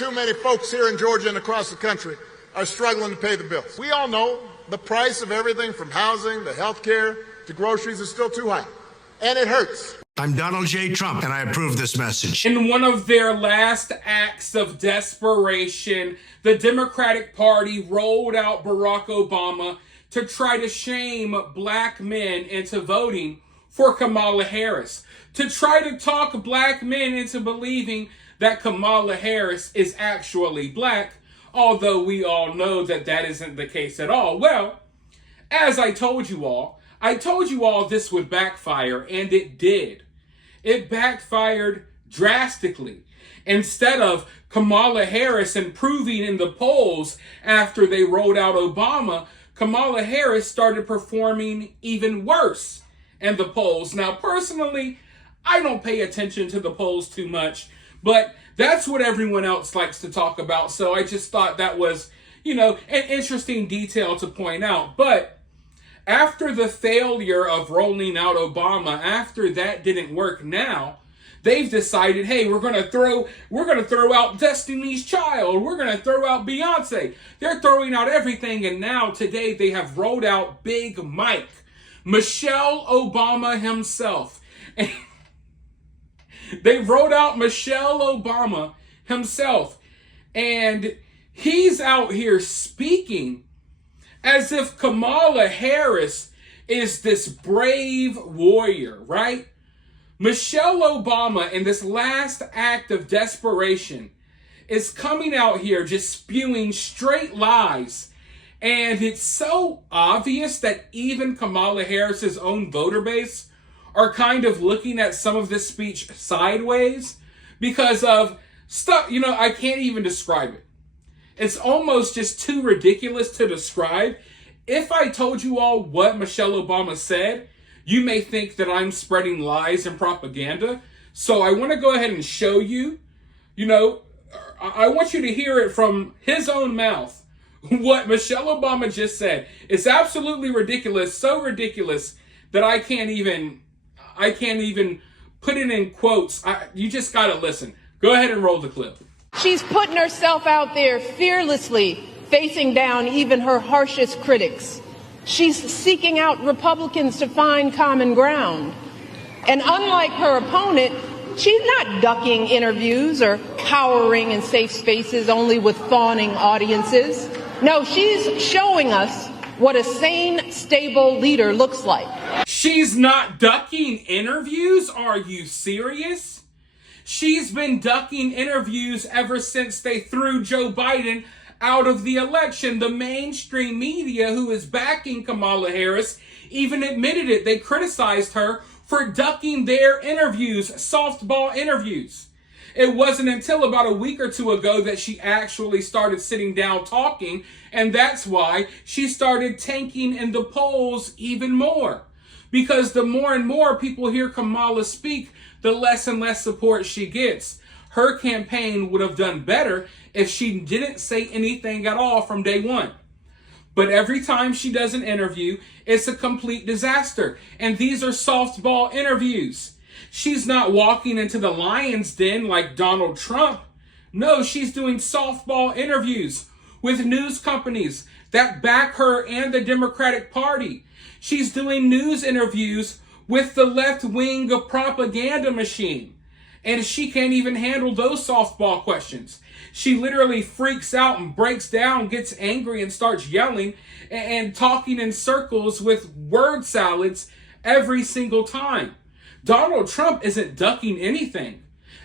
too many folks here in Georgia and across the country are struggling to pay the bills. We all know the price of everything from housing to health care to groceries is still too high, and it hurts. I'm Donald J. Trump, and I approve this message. In one of their last acts of desperation, the Democratic Party rolled out Barack Obama to try to shame black men into voting for Kamala Harris, to try to talk black men into believing that Kamala Harris is actually black, although we all know that that isn't the case at all. Well, as I told you all this would backfire, and it did. It backfired drastically. Instead of Kamala Harris improving in the polls after they rolled out Obama, Kamala Harris started performing even worse in the polls. Now, personally, I don't pay attention to the polls too much, but that's what everyone else likes to talk about. So I just thought that was, an interesting detail to point out. But after the failure of rolling out Obama, after that didn't work, now they've decided, hey, we're gonna throw out Destiny's Child, we're gonna throw out Beyonce. They're throwing out everything, and now today they have rolled out Big Mike, Michelle Obama himself. And they wrote out Michelle Obama himself, and he's out here speaking as if Kamala Harris is this brave warrior, right? Michelle Obama, in this last act of desperation, is coming out here just spewing straight lies. And it's so obvious that even Kamala Harris's own voter base are kind of looking at some of this speech sideways because of stuff, I can't even describe it. It's almost just too ridiculous to describe. If I told you all what Michelle Obama said, you may think that I'm spreading lies and propaganda. So I want to go ahead and show you, I want you to hear it from his own mouth, what Michelle Obama just said. It's absolutely ridiculous, so ridiculous that I can't even put it in quotes. You just got to listen. Go ahead and roll the clip. She's putting herself out there fearlessly, facing down even her harshest critics. She's seeking out Republicans to find common ground. And unlike her opponent, she's not ducking interviews or cowering in safe spaces only with fawning audiences. No, she's showing us what a sane, stable leader looks like. She's not ducking interviews? Are you serious? She's been ducking interviews ever since they threw Joe Biden out of the election. The mainstream media, who is backing Kamala Harris, even admitted it. They criticized her for ducking their interviews, softball interviews. It wasn't until about a week or two ago that she actually started sitting down talking, and that's why she started tanking in the polls even more. Because the more and more people hear Kamala speak, the less and less support she gets. Her campaign would have done better if she didn't say anything at all from day one. But every time she does an interview, it's a complete disaster. And these are softball interviews. She's not walking into the lion's den like Donald Trump. No, she's doing softball interviews with news companies that back her and the Democratic Party. She's doing news interviews with the left-wing propaganda machine. And she can't even handle those softball questions. She literally freaks out and breaks down, gets angry, and starts yelling and talking in circles with word salads every single time. Donald Trump isn't ducking anything.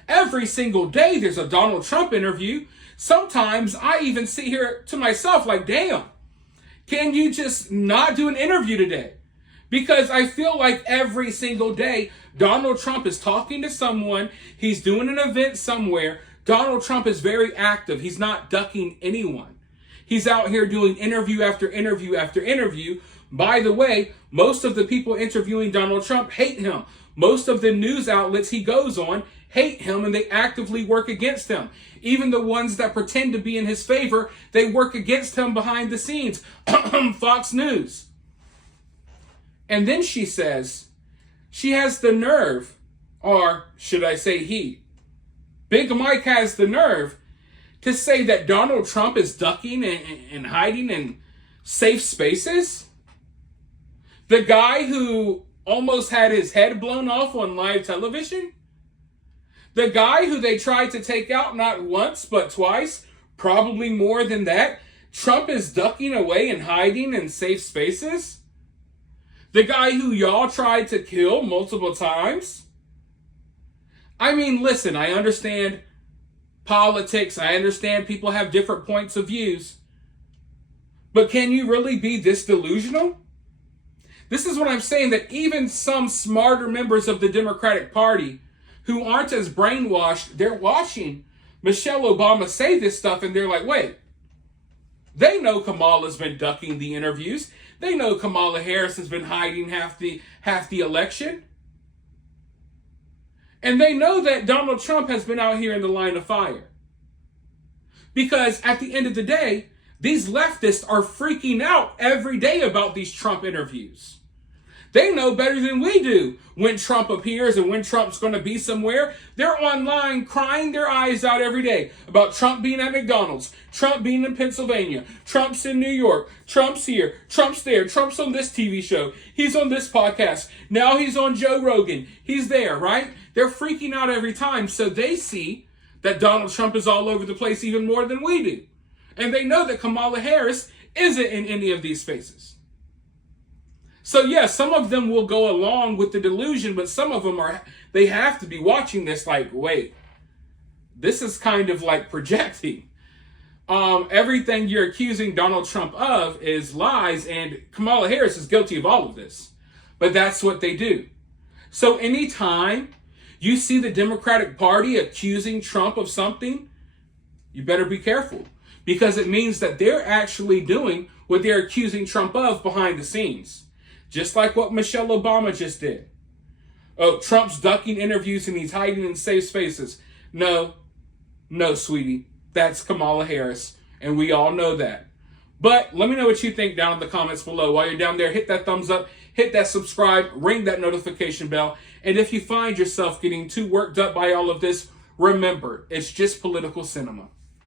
Every single day there's a Donald Trump interview. Sometimes I even sit here to myself like, damn, can you just not do an interview today? Because I feel like every single day, Donald Trump is talking to someone. He's doing an event somewhere. Donald Trump is very active. He's not ducking anyone. He's out here doing interview after interview after interview. By the way, most of the people interviewing Donald Trump hate him. Most of the news outlets he goes on hate him, and they actively work against him. Even the ones that pretend to be in his favor, they work against him behind the scenes. Fox News. And then she says, she has the nerve, or should I say he, Big Mike has the nerve to say that Donald Trump is ducking and hiding in safe spaces? The guy who almost had his head blown off on live television? The guy who they tried to take out not once but twice, probably more than that? Trump is ducking away and hiding in safe spaces? The guy who y'all tried to kill multiple times? I mean, listen, I understand politics. I understand people have different points of views. But can you really be this delusional? This is what I'm saying, that even some smarter members of the Democratic Party who aren't as brainwashed, they're watching Michelle Obama say this stuff and they're like, wait, they know Kamala's been ducking the interviews. They know Kamala Harris has been hiding half the election. And they know that Donald Trump has been out here in the line of fire. Because at the end of the day, these leftists are freaking out every day about these Trump interviews. They know better than we do when Trump appears and when Trump's going to be somewhere. They're online crying their eyes out every day about Trump being at McDonald's, Trump being in Pennsylvania, Trump's in New York, Trump's here, Trump's there, Trump's on this TV show, he's on this podcast, now he's on Joe Rogan, he's there, right? They're freaking out every time, so they see that Donald Trump is all over the place even more than we do. And they know that Kamala Harris isn't in any of these spaces. So yes, some of them will go along with the delusion, but some of them they have to be watching this like, wait, this is kind of like projecting. Everything you're accusing Donald Trump of is lies, and Kamala Harris is guilty of all of this. But that's what they do. So anytime you see the Democratic Party accusing Trump of something, you better be careful, because it means that they're actually doing what they're accusing Trump of behind the scenes. Just like what Michelle Obama just did. Oh, Trump's ducking interviews and he's hiding in safe spaces. No, sweetie. That's Kamala Harris. And we all know that. But let me know what you think down in the comments below. While you're down there, hit that thumbs up, hit that subscribe, ring that notification bell. And if you find yourself getting too worked up by all of this, remember, it's just political cinema.